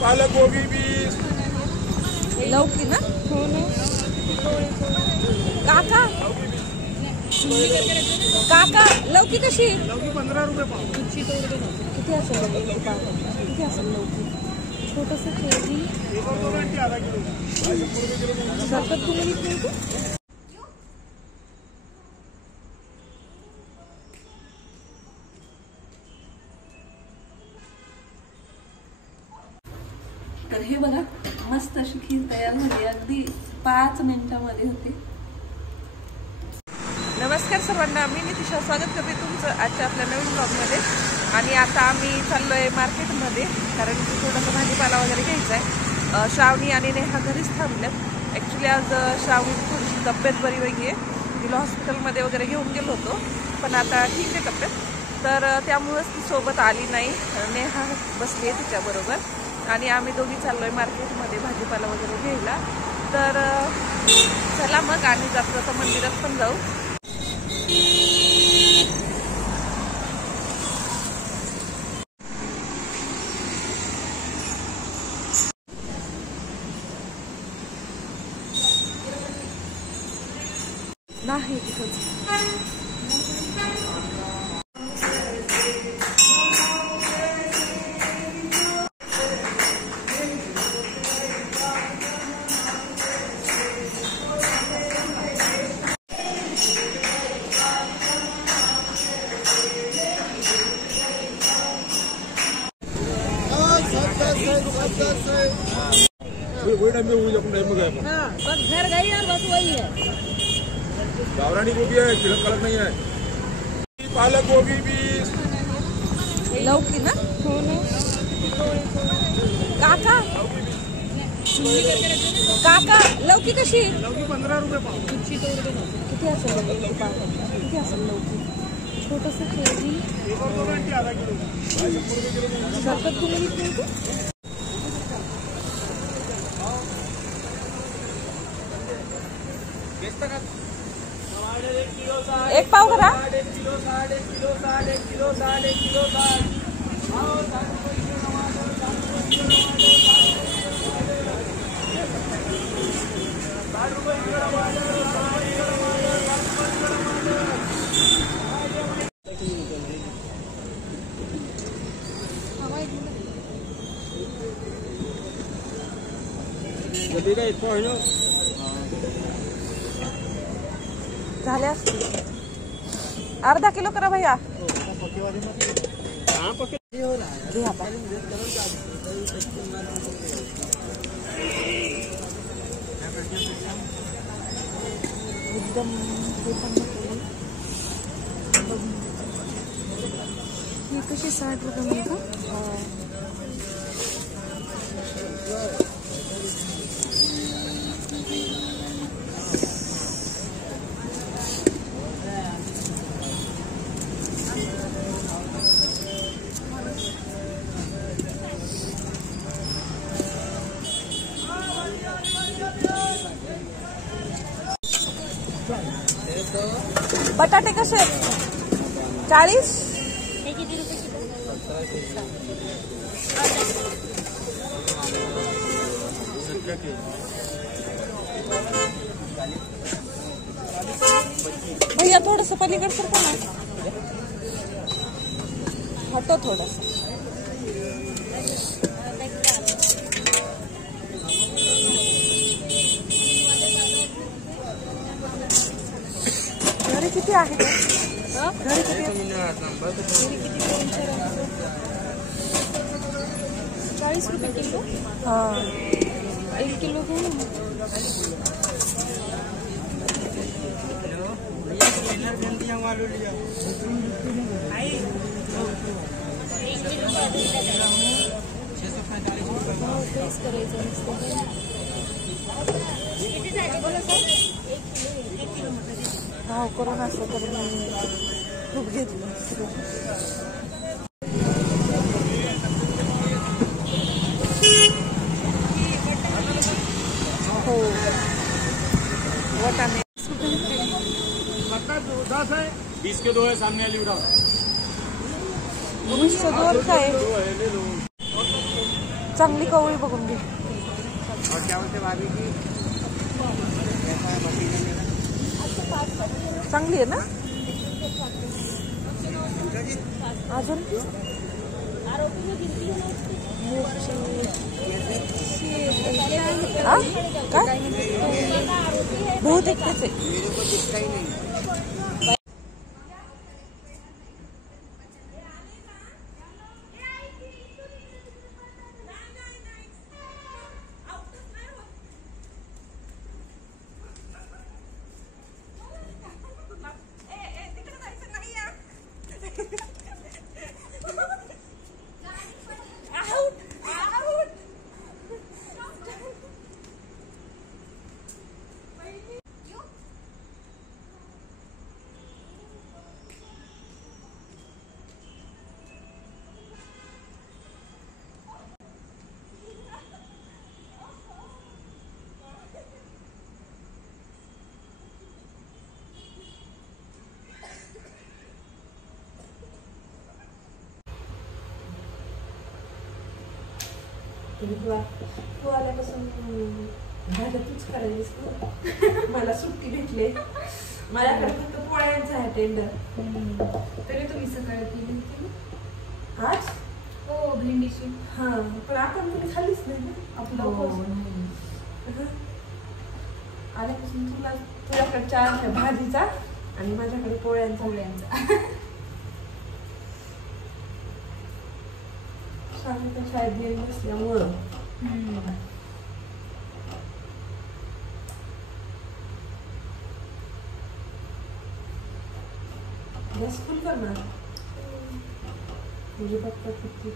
पालक गोभी 20, लौकी ना? हो ना काका. काका लौकी कशी? लौकी 15 रुपये पाव. किती असेल लौकी पाव? किती असेल लौकी? छोटस केजी आधा किलो. सरकत तुम्ही विकतो. तर हे बघा मस्त अशी खीर तयार झाली, अगदी 5 मिनिटांमध्ये होते. नमस्कार सर्वांना, मी नितिशा स्वागत करते तुमचं आजच्या आपल्या नवीन ब्लॉगमध्ये. आणि आता आम्ही चाललोय मार्केटमध्ये, कारण की थोडासा भाजीपाला वगैरे घ्यायचा आहे. श्रावणी आणि नेहा घरीच थांबल्यात. ॲक्च्युली आज श्रावणीची थोडीशी तब्येत बरी वेगळी आहे, तिला हॉस्पिटलमध्ये वगैरे घेऊन गेलो होतो, पण आता ठीक आहे तब्येत. तर त्यामुळंच ती सोबत आली नाही. नेहा बसली आहे तिच्याबरोबर आणि आम्ही दोघी चाललोय मार्केटमध्ये भाजीपाला वगैरे घ्यायला. तर चला मग, आणि जातो तर मंदिरात पण जाऊ. नाही तिथंच वही टाइम में हुई अपन टाइम में गए. हाँ, बस घर गई यार, बस वही है. गावरानी गोभी है, चिलक कलक नहीं है. पालक गोभी 20, लौकी ना? हो ना काका. काका लौकी कशी? लौकी 15 रुपये पाव. किती असेल लौकी पाव? किती असेल लौकी? छोटस केजी आधा किलो. सरकत तुम्ही विकतो. एक पाव करा. झाले असतील. अर्धा किलो करा भैया. एकदम हे कशी 60 रुपये म्हणतो. बटाटे कसे? 40. भैया थोडस पलीकडे सरका ना, हटो थोडस. घरी किती आहे? घरी किती? 40 रुपये किलो. हाँ 1 किलो हो ना. हा कोरोना असं तर मी खूप घेतलं. हो वटाणे 20 के 2 है, सामने वाली उठाओ. 20 2 काय? चांगली कवळी बघून घे. और क्या बोलते भाभी जी, कैसा है बकरी का मेला? चांगली आहे ना अजून. काय बहुतेक तेच आहे. मेरे को दिखता ही नहीं. तू आल्यापासून भाज्या तूच करायलीस तू. मला सुट्टी भेटली. माझ्याकडे फक्त पोळ्यांचा आहे टेंडर. तरी तुम्ही सकाळी केली होती ना आज. हो भेंडीची. हा पण आता तुम्ही खाल्लीच नाही ना आपलं आल्यापासून. तुझ्याकडे चार भाजीचा आणि माझ्याकडे पोळ्यांचा. शाळेत गेली नसल्यामुळं गॅस फुल करणार म्हणजे बघतात किती.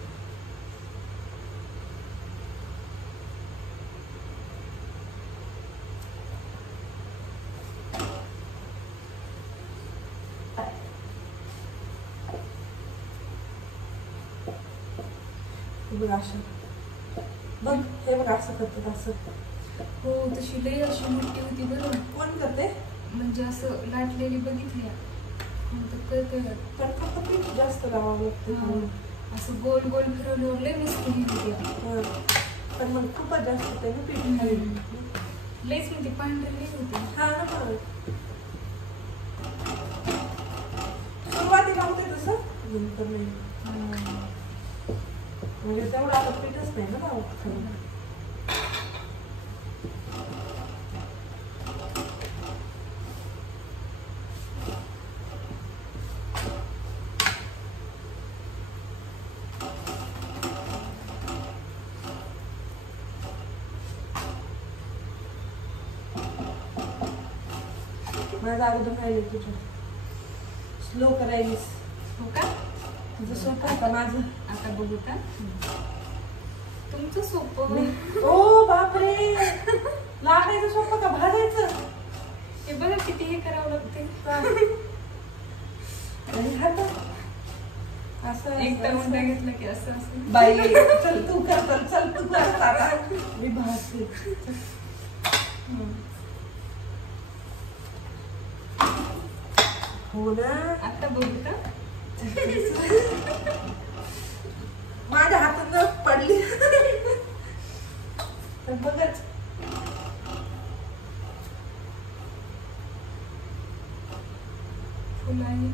बघ असं बघ हे बघ असं करतात असं. हो तशी लई अशी मोठी होती बरं. कोण करते म्हणजे असं लाटलेली बघितली पण फक्त पीठ जास्त लावावं लागतं. असं गोल गोल फिरवल्यावर लई मस्त होती. पण मग खूपच जास्त ते ना पीठ लईच म्हणजे पांढरी होती. हा ना सुरुवातीला होते तसं नंतर नाही. म्हणजे तेवढं आता पीठच नाही ना लावत. माझा अगोदर राहिले तुझं स्लो करायलीस. हो का तुझं सोपं आहे का माझं. आता बघू का तुमचं सोपं. ओ बापरे लाटायचं सोपं का भाजायचं. हे बघा किती हे करावं लागते. असं एकदा मुंडा घेतलं की असं असं. बाई चल तू कर चल तू कर आता मी भाजते. हो ना आता बघू का माझ्या हातात पडली तर बघच. फुलाही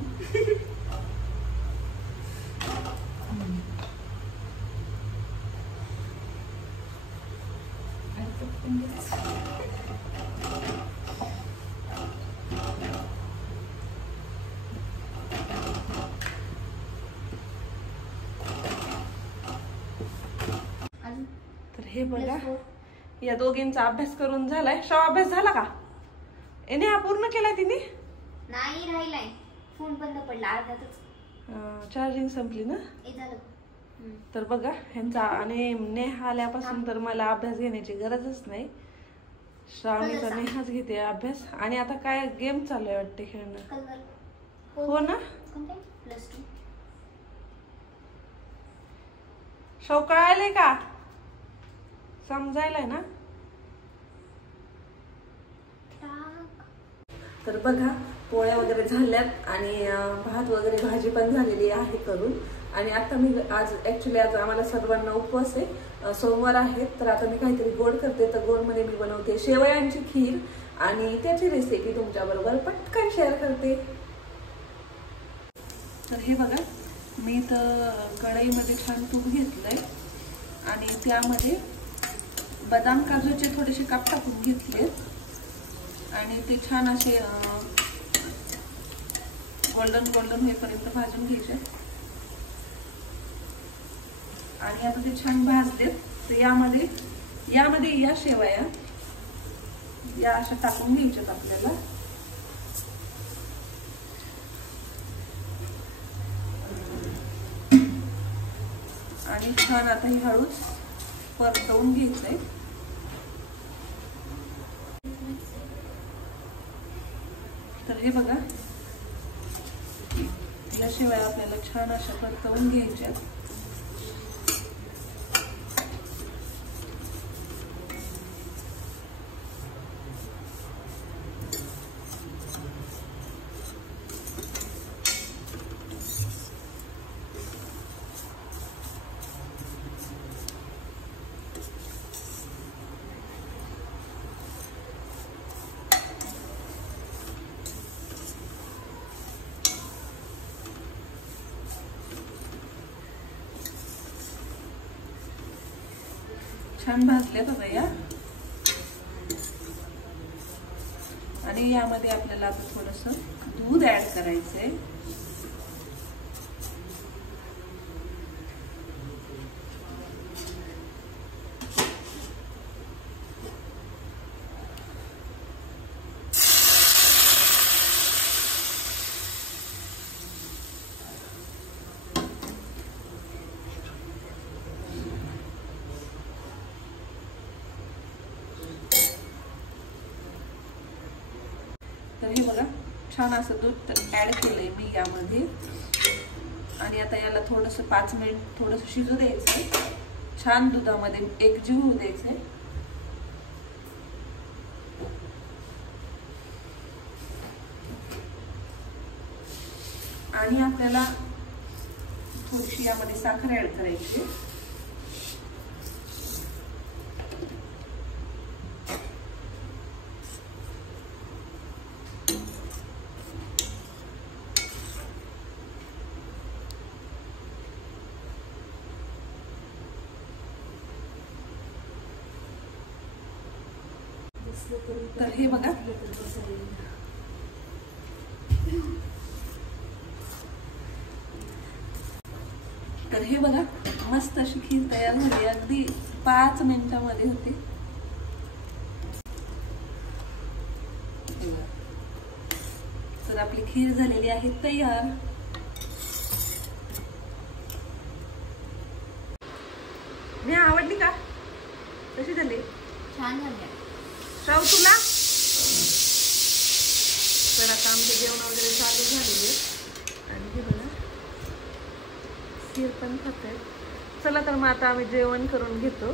तर हे बघा या दोघींचा अभ्यास करून झालाय. शाळा अभ्यास झाला का एने हा पूर्ण केलाय तिने. नाही राहिलाय फोन बंद पडला अर्ध्यातच. चार्जिंग संपली ना. तर बघा ह्यांचा आणि नेहा आल्यापासून तर मला अभ्यास घेण्याची गरजच नाही. श्रावणीचा नेहाच घेते अभ्यास. आणि आता काय गेम चालू आहे वाटते खेळणं. हो ना शो कळायले का समजायलाय ना. तर बघा पोळ्या वगैरे झाल्यात आणि भात वगैरे भाजी पण झालेली आहे करून. आणि आता मी आज आम्हाला सर्वांना उपवास आहे, सोमवार आहेत, तर आता मी काहीतरी गोड करते. तर गोडमध्ये मी बनवते शेवयांची खीर आणि त्याची रेसिपी तुमच्याबरोबर पटकन शेअर करते. तर हे बघा, मी तर कढईमध्ये छान तूप घेतलंय आणि त्यामध्ये बदाम काजूचे थोडेसे काप टाकून घेतले आणि ते छान असे गोल्डन होईपर्यंत भाजून घ्यायचे. आणि आता ते छान भाजलेत. तर यामध्ये या शेवया या अशा टाकून घ्यायच्यात आपल्याला. आणि छान आता ही हळूच परतवून घ्यायचंय. तर हे बघा, या शेवया आपल्याला छान अशा परतवून घ्यायच्यात. छान भाजले बघा या. आणि यामध्ये आपल्याला आता थोडंसं दूध ऍड करायचंय. तर हे बघा, छान असं दूध ऍड केलंय मी यामध्ये. आणि आता याला थोडंसं 5 मिनिट थोडंसं शिजू द्यायचंय. छान दुधामध्ये एकजीव होऊ द्यायचंय. आणि आपल्याला थोडीशी यामध्ये साखर ऍड करायची. तर हे बघा, मस्त अशी खीर तयार झाली. अगदी 5 मिनिटांमध्ये होते. तर आपली खीर झालेली आहे तयार. मी आवडली का? कशी झाली? छान झाली. श्राव तुला? तर आता आमचे जेवण वगैरे चालू झालेले आणि हे बघा खीर पण खाते. चला तर मग आता आम्ही जेवण करून घेतो.